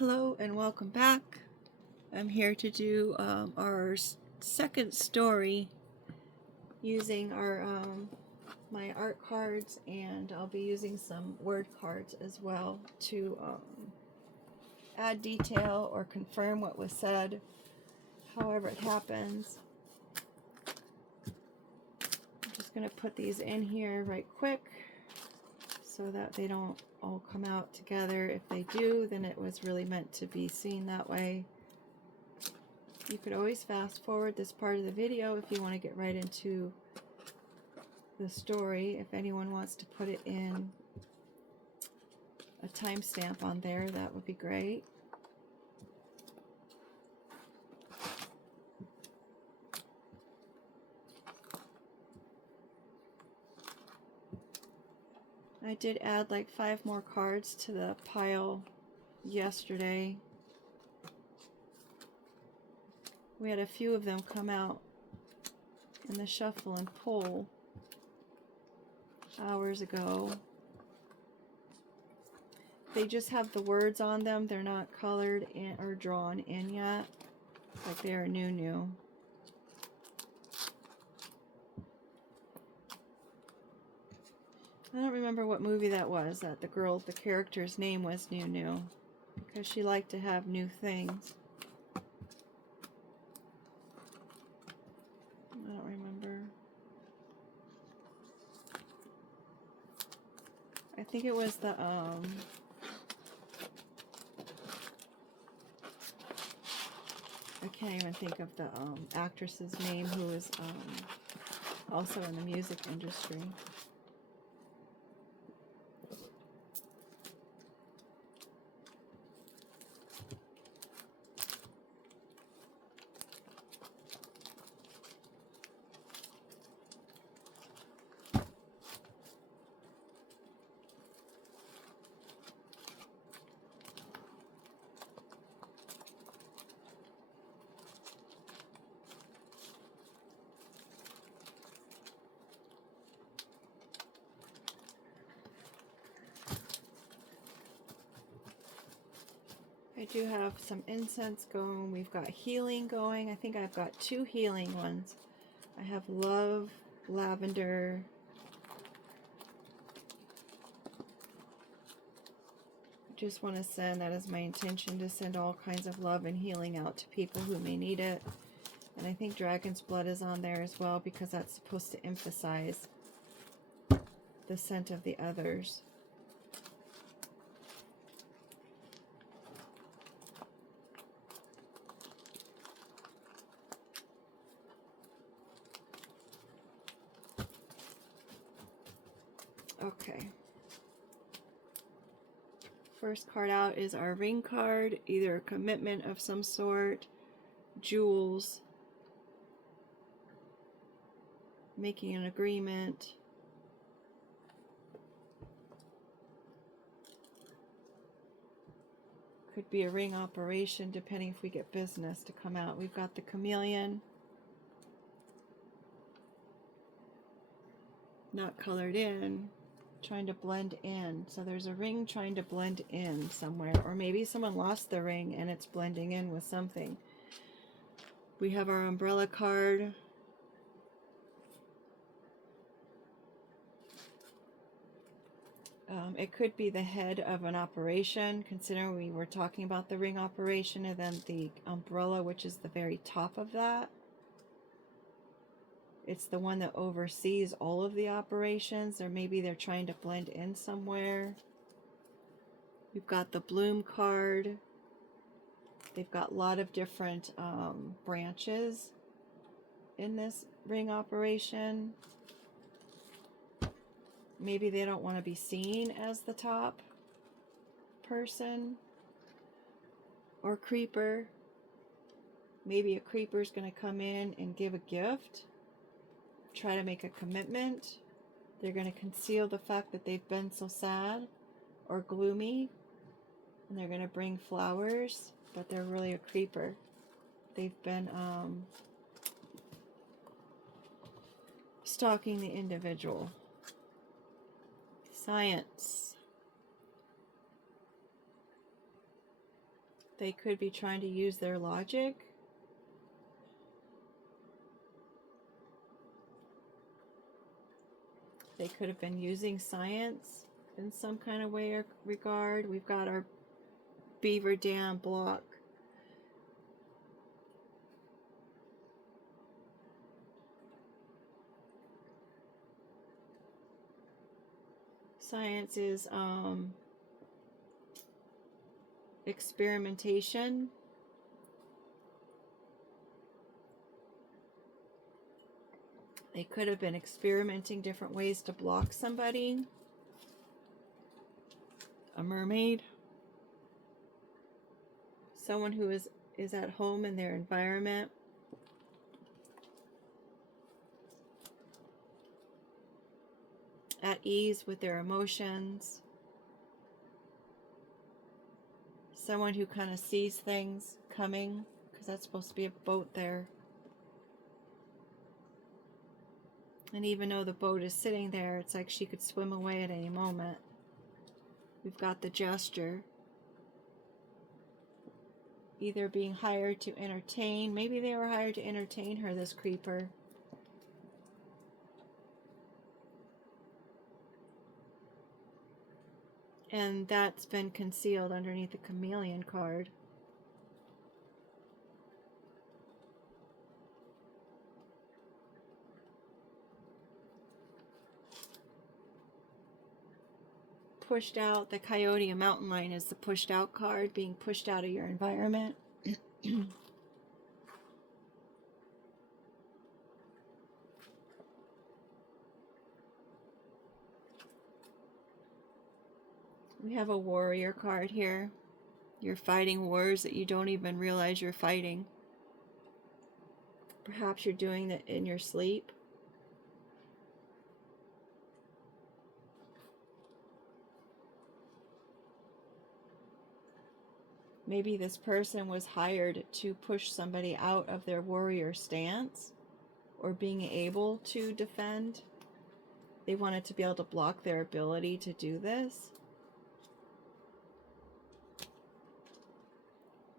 Hello and welcome back. I'm here to do our second story using our my art cards, and I'll be using some word cards as well to add detail or confirm what was said, however it happens. I'm just going to put these in here right quick so that they don't all come out together. If they do, then it was really meant to be seen that way. You could always fast forward this part of the video if you want to get right into the story. If anyone wants to put it in a timestamp on there, that would be great. I did add like 5 more cards to the pile yesterday. We had a few of them come out in the shuffle and pull hours ago. They just have the words on them. They're not colored in or drawn in yet, like they are new. I don't remember what movie that was, that the character's name was New, because she liked to have new things. I don't remember. I think it was the I can't even think of the actress's name who is also in the music industry. I do have some incense going. We've got healing going. I think I've got 2 healing ones. I have love, lavender. I just want to send, that is my intention, to send all kinds of love and healing out to people who may need it. And I think dragon's blood is on there as well, because that's supposed to emphasize the scent of the others. Okay. First card out is our ring card, either a commitment of some sort, jewels, making an agreement. Could be a ring operation, depending if we get business to come out. We've got the chameleon, not colored in, trying to blend in. So there's a ring trying to blend in somewhere, or maybe someone lost the ring and it's blending in with something. We have our umbrella card. It could be the head of an operation, considering we were talking about the ring operation, and then the umbrella, which is the very top of that. It's the one that oversees all of the operations, or maybe they're trying to blend in somewhere. We've got the bloom card. They've got a lot of different branches in this ring operation. Maybe they don't want to be seen as the top person or creeper. Maybe a creeper is going to come in and give a gift, try to make a commitment. They're going to conceal the fact that they've been so sad or gloomy, and they're going to bring flowers, but they're really a creeper. They've been stalking the individual. Science. They could be trying to use their logic. They could have been using science in some kind of way or regard. We've got our beaver dam block. Science is experimentation. They could have been experimenting different ways to block somebody. A mermaid. Someone who is at home in their environment. At ease with their emotions. Someone who kind of sees things coming, because that's supposed to be a boat there. And even though the boat is sitting there, it's like she could swim away at any moment. We've got the gesture. Either being hired to entertain. Maybe they were hired to entertain her, this creeper. And that's been concealed underneath the chameleon card. Pushed out, the coyote and mountain lion is the pushed out card, being pushed out of your environment. We have a warrior card here. You're fighting wars that you don't even realize you're fighting. Perhaps you're doing that in your sleep. Maybe this person was hired to push somebody out of their warrior stance or being able to defend. They wanted to be able to block their ability to do this.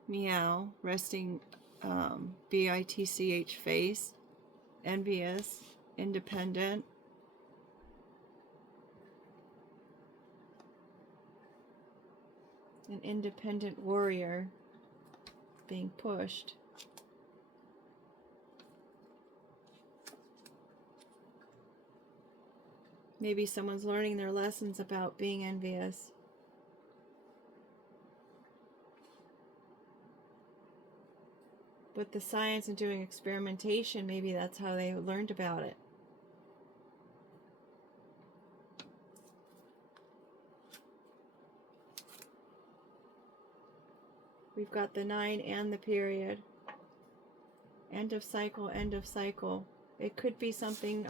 Meow, resting B-I-T-C-H face, envious, independent. An independent warrior being pushed. Maybe someone's learning their lessons about being envious. But the science and doing experimentation, maybe that's how they learned about it. We've got the 9 and the period. End of cycle, end of cycle. It could be something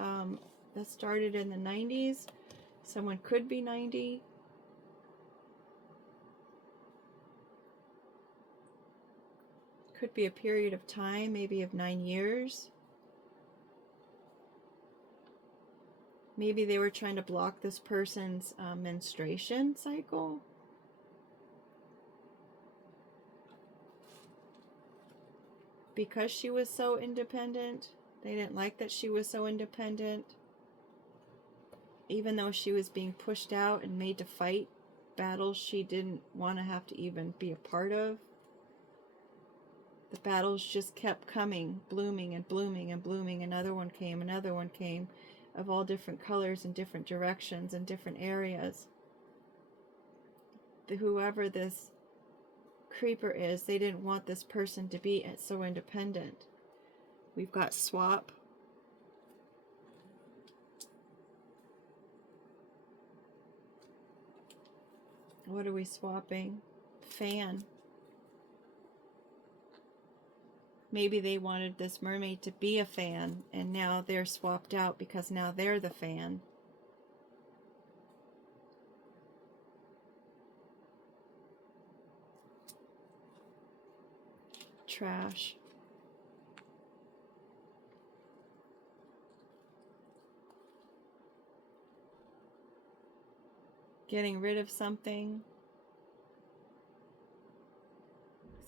that started in the 90s. Someone could be 90. Could be a period of time, maybe of 9 years. Maybe they were trying to block this person's menstruation cycle. Because she was so independent. They didn't like that she was so independent. Even though she was being pushed out and made to fight battles she didn't want to have to even be a part of. The battles just kept coming, blooming and blooming and blooming. Another one came, of all different colors and different directions and different areas. Whoever this creeper is, they didn't want this person to be so independent. We've got swap. What are we swapping? Fan. Maybe they wanted this mermaid to be a fan, and now they're swapped out because now they're the fan. Trash. Getting rid of something.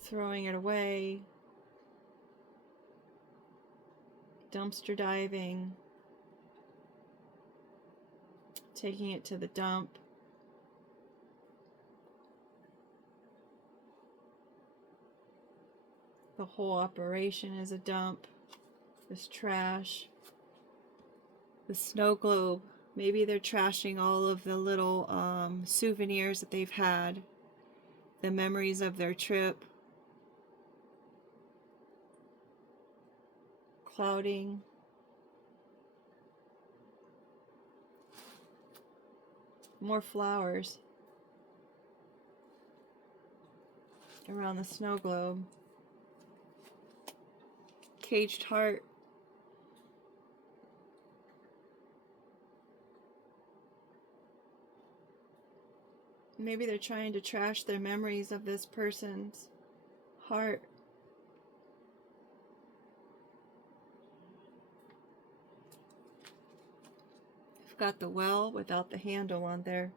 throwing it away, dumpster diving, taking it to the dump. The whole operation is a dump. This trash. The snow globe. Maybe they're trashing all of the little souvenirs that they've had. The memories of their trip. Clouding. More flowers around the snow globe. Caged heart. Maybe they're trying to trash their memories of this person's heart. I've got the well without the handle on there.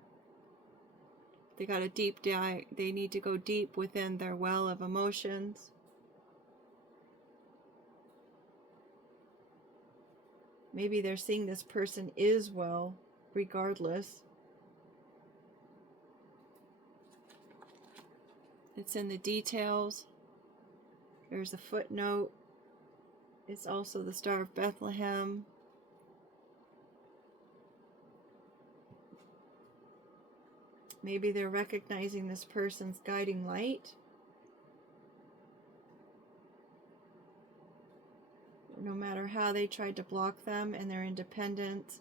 They got a deep dive. They need to go deep within their well of emotions. Maybe they're seeing this person is well, regardless. It's in the details. There's a footnote. It's also the Star of Bethlehem. Maybe they're recognizing this person's guiding light. No matter how they tried to block them and their independence,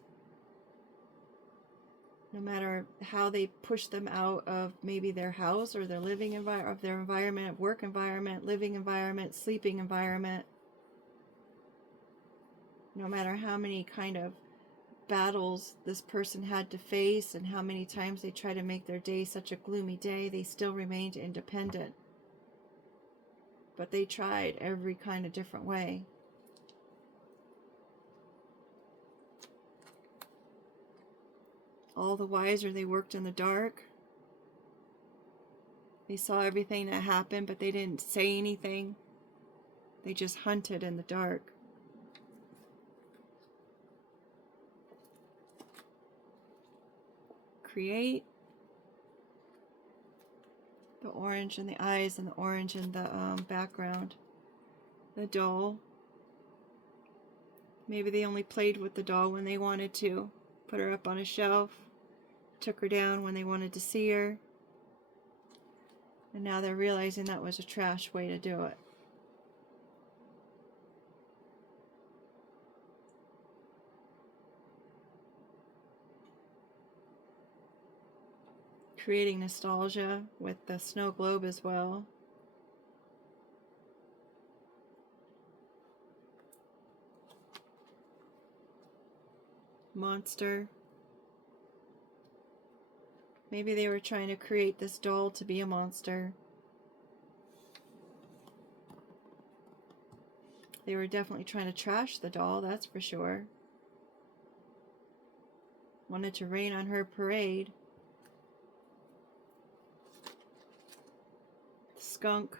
no matter how they push them out of maybe their house or their living environment, of their environment, work environment, living environment, sleeping environment, no matter how many kind of battles this person had to face and how many times they tried to make their day such a gloomy day, they still remained independent. But they tried every kind of different way. All the wiser they worked in the dark. They saw everything that happened, but they didn't say anything. They just hunted in the dark. Create. The orange in the eyes and the orange in the background. The doll. Maybe they only played with the doll when they wanted to. Put her up on a shelf. Took her down when they wanted to see her. And now they're realizing that was a trash way to do it. Creating nostalgia with the snow globe as well. Monster. Maybe they were trying to create this doll to be a monster. They were definitely trying to trash the doll, that's for sure. Wanted to rain on her parade. Skunk.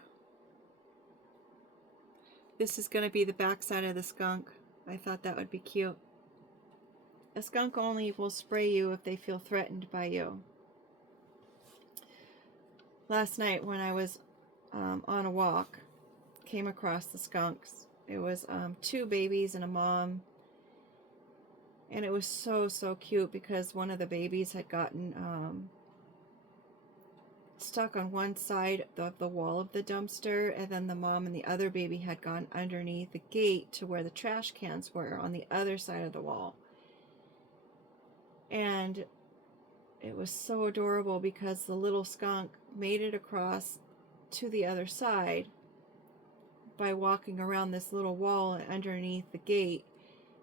This is going to be the backside of the skunk. I thought that would be cute. A skunk only will spray you if they feel threatened by you. Last night when I was on a walk, came across the skunks. It was 2 babies and a mom. And it was so cute because one of the babies had gotten stuck on one side of the wall of the dumpster, and then the mom and the other baby had gone underneath the gate to where the trash cans were on the other side of the wall. And it was so adorable because the little skunk made it across to the other side by walking around this little wall underneath the gate.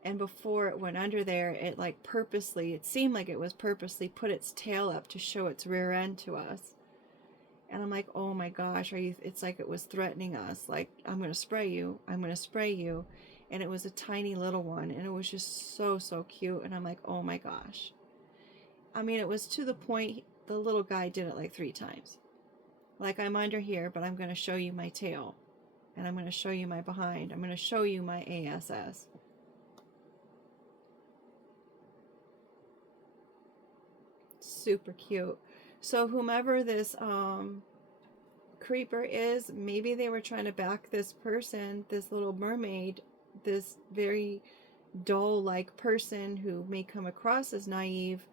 And before it went under there, it it seemed like it was purposely put its tail up to show its rear end to us. And I'm like, oh my gosh, it's like it was threatening us. Like, I'm going to spray you. I'm going to spray you. And it was a tiny little one. And it was just so cute. And I'm like, oh my gosh. I mean, it was to the point the little guy did it like 3 times. Like I'm under here, but I'm going to show you my tail. And I'm going to show you my behind. I'm going to show you my ASS. Super cute. So whomever this creeper is, maybe they were trying to back this person, this little mermaid, this very doll-like person who may come across as naive,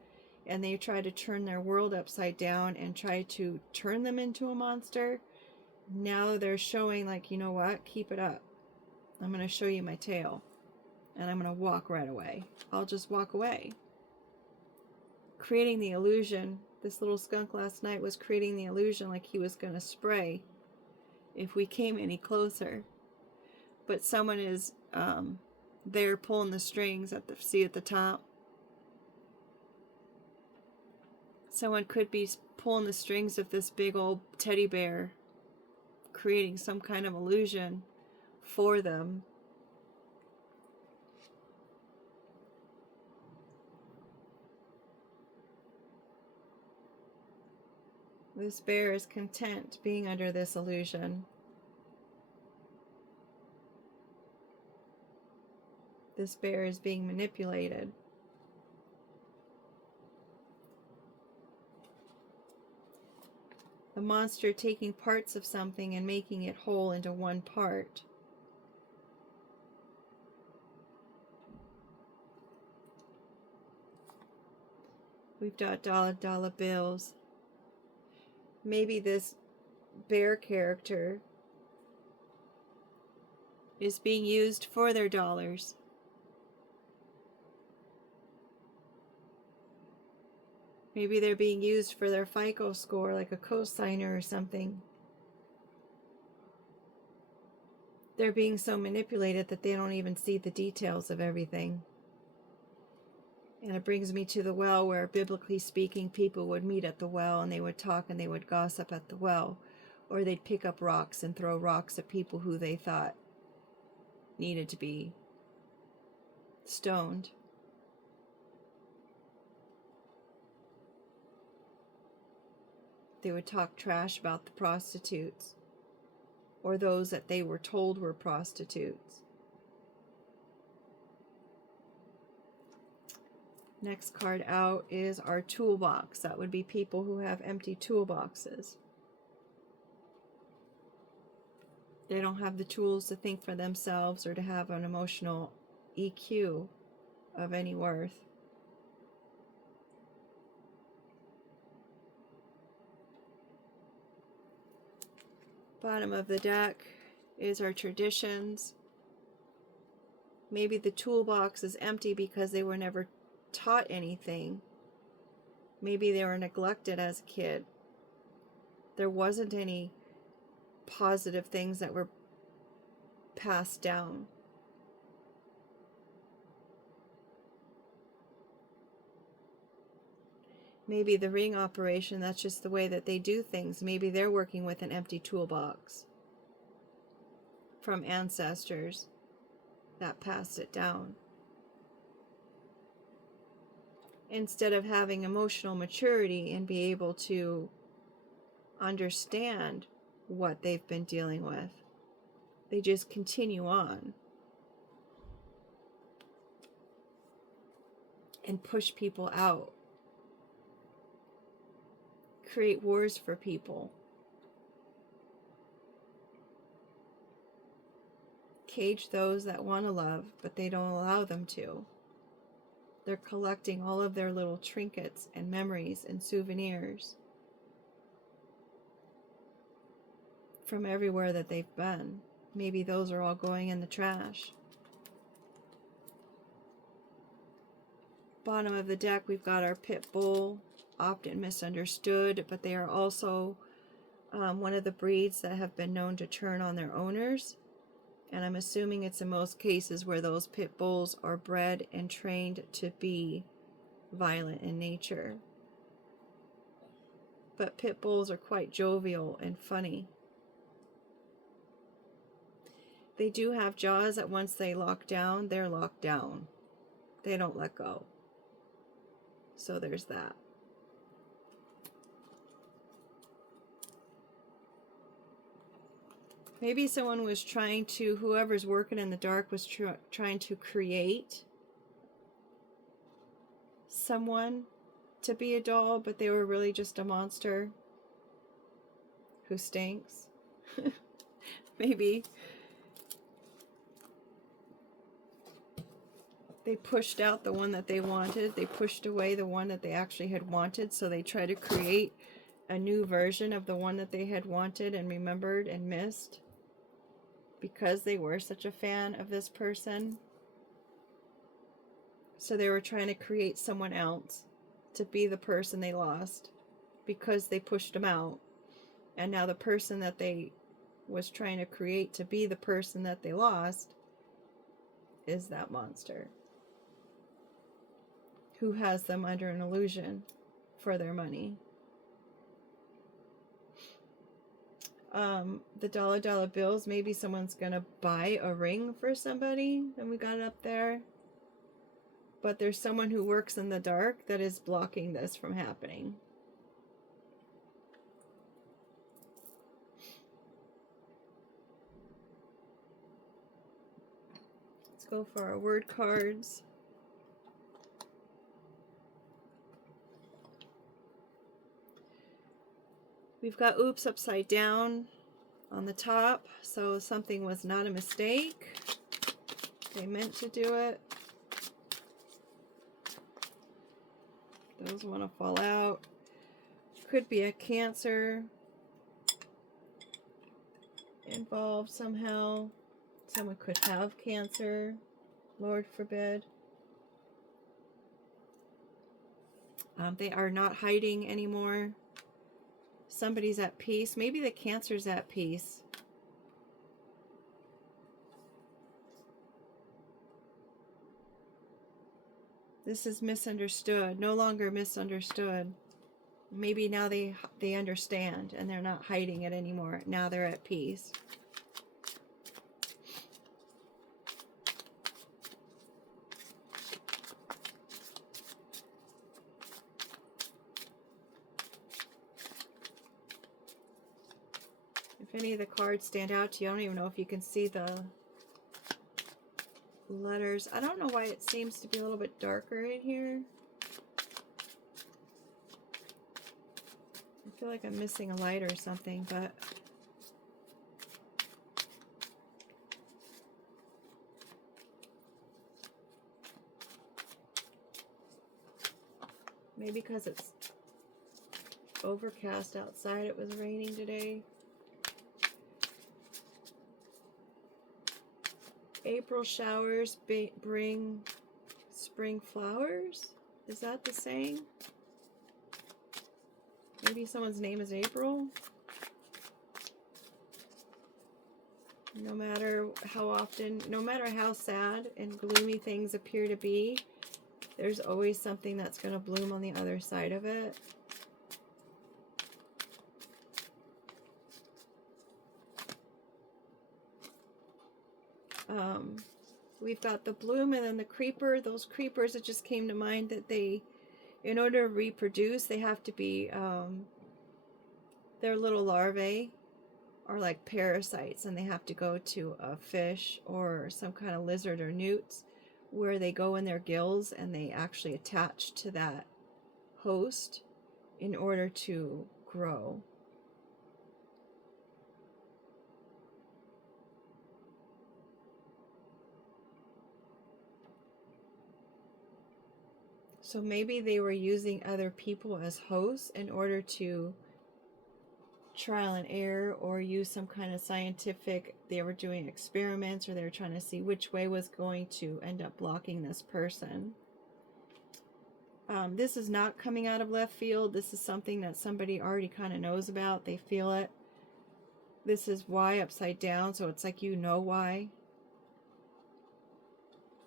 and they try to turn their world upside down and try to turn them into a monster. Now they're showing, like, you know what, keep it up. I'm going to show you my tail, and I'm going to walk right away. I'll just walk away. Creating the illusion. This little skunk last night was creating the illusion like he was going to spray if we came any closer. But someone is there pulling the strings at the top. Someone could be pulling the strings of this big old teddy bear, creating some kind of illusion for them. This bear is content being under this illusion. This bear is being manipulated. The monster taking parts of something and making it whole into one part. We've got dollar bills. Maybe this bear character is being used for their dollars. Maybe they're being used for their FICO score, like a cosigner or something. They're being so manipulated that they don't even see the details of everything. And it brings me to the well, where, biblically speaking, people would meet at the well and they would talk and they would gossip at the well. Or they'd pick up rocks and throw rocks at people who they thought needed to be stoned. They would talk trash about the prostitutes, or those that they were told were prostitutes. Next card out is our toolbox. That would be people who have empty toolboxes. They don't have the tools to think for themselves or to have an emotional EQ of any worth. Bottom of the deck is our traditions. Maybe the toolbox is empty because they were never taught anything. Maybe they were neglected as a kid. There wasn't any positive things that were passed down. Maybe the ring operation, that's just the way that they do things. Maybe they're working with an empty toolbox from ancestors that passed it down. Instead of having emotional maturity and be able to understand what they've been dealing with, they just continue on and push people out, create wars for people, cage those that want to love, but they don't allow them to. They're collecting all of their little trinkets and memories and souvenirs from everywhere that they've been. Maybe those are all going in the trash. Bottom of the deck, we've got our pit bull, often misunderstood, but they are also one of the breeds that have been known to turn on their owners. And I'm assuming it's in most cases where those pit bulls are bred and trained to be violent in nature. But pit bulls are quite jovial and funny. They do have jaws that once they lock down, they're locked down. They don't let go. So there's that. Maybe someone was trying to, whoever's working in the dark was trying to create someone to be a doll, but they were really just a monster who stinks. Maybe they pushed out the one that they wanted. They pushed away the one that they actually had wanted, so they tried to create a new version of the one that they had wanted and remembered and missed because they were such a fan of this person. So they were trying to create someone else to be the person they lost because they pushed them out. And now the person that they was trying to create to be the person that they lost is that monster who has them under an illusion for their money. The dollar bills, maybe someone's gonna buy a ring for somebody, and we got it up there. But there's someone who works in the dark that is blocking this from happening. Let's go for our word cards. We've got oops upside down on the top, so something was not a mistake. They meant to do it. Those want to fall out. Could be a Cancer involved somehow. Someone could have cancer, Lord forbid. They are not hiding anymore. Somebody's at peace. Maybe the Cancer's at peace. This is misunderstood. No longer misunderstood. Maybe now they understand and they're not hiding it anymore. Now they're at peace. If any of the cards stand out to you, I don't even know if you can see the letters. I don't know why it seems to be a little bit darker in here. I feel like I'm missing a light or something, but maybe because it's overcast outside, it was raining today. April showers bring spring flowers? Is that the saying? Maybe someone's name is April? No matter how often, no matter how sad and gloomy things appear to be, there's always something that's going to bloom on the other side of it. We've got the bloom and then the creeper. Those creepers, it just came to mind that they, in order to reproduce, they have to be, their little larvae are like parasites, and they have to go to a fish or some kind of lizard or newts where they go in their gills and they actually attach to that host in order to grow. So maybe they were using other people as hosts in order to trial and error or use some kind of scientific, they were doing experiments, or they were trying to see which way was going to end up blocking this person. This is not coming out of left field. This is something that somebody already kind of knows about. They feel it. This is why upside down, so it's like you know why.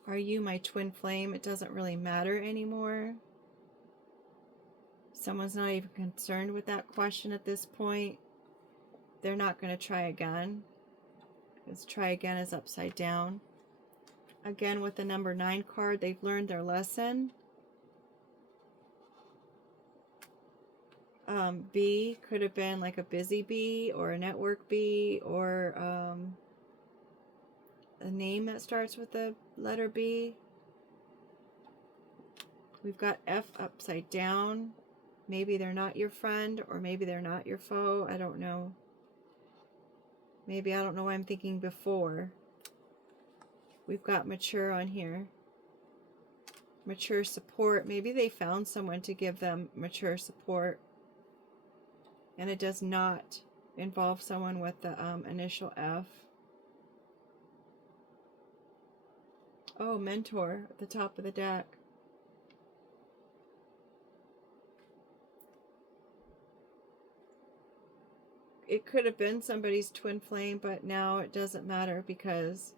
Are you my twin flame? It doesn't really matter anymore. Someone's not even concerned with that question at this point. They're not going to try again. Because try again is upside down. Again, with the number 9 card, they've learned their lesson. Bee could have been like a busy bee or a network bee or a name that starts with the letter B. We've got F upside down. Maybe they're not your friend, or maybe they're not your foe. I don't know. Maybe I don't know why I'm thinking before. We've got mature on here. Mature support. Maybe they found someone to give them mature support. And it does not involve someone with the initial F. Oh, mentor at the top of the deck. It could have been somebody's twin flame, but now it doesn't matter because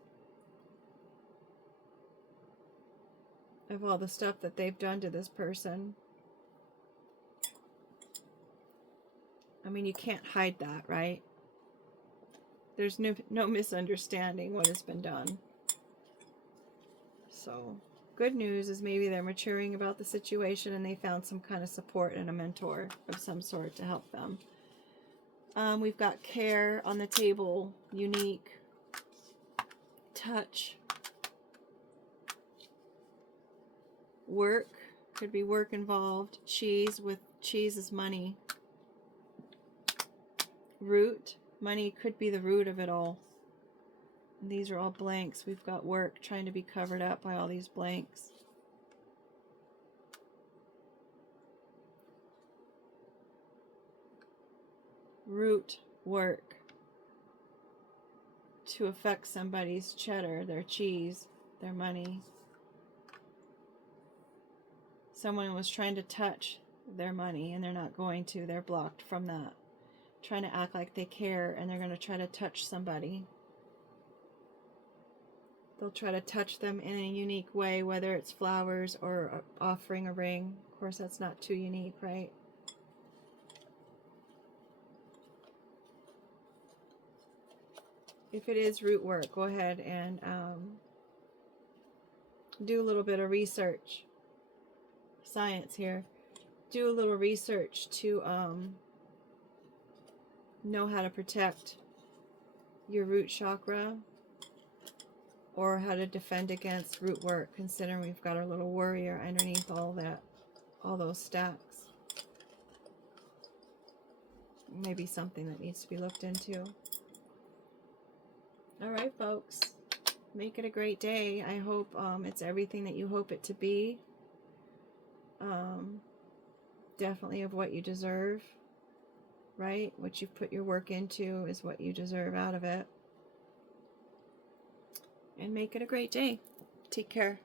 of all the stuff that they've done to this person. I mean, you can't hide that, right? There's no misunderstanding what has been done. So, good news is maybe they're maturing about the situation and they found some kind of support and a mentor of some sort to help them. We've got care on the table, unique, touch, work, could be work involved, cheese, with cheese is money, root, money could be the root of it all. And these are all blanks. We've got work trying to be covered up by all these blanks. Root, work, to affect somebody's cheddar, their cheese, their money. Someone was trying to touch their money and they're not going to. They're blocked from that. Trying to act like they care and they're going to try to touch somebody. They'll try to touch them in a unique way, whether it's flowers or offering a ring. Of course, that's not too unique, right? If it is root work, go ahead and do a little bit of research. Science here. Do a little research to know how to protect your root chakra or how to defend against root work, considering we've got our little warrior underneath all that, all those stacks. Maybe something that needs to be looked into. All right, folks, make it a great day. I hope it's everything that you hope it to be. Definitely of what you deserve, right? What you've put your work into is what you deserve out of it. And make it a great day. Take care.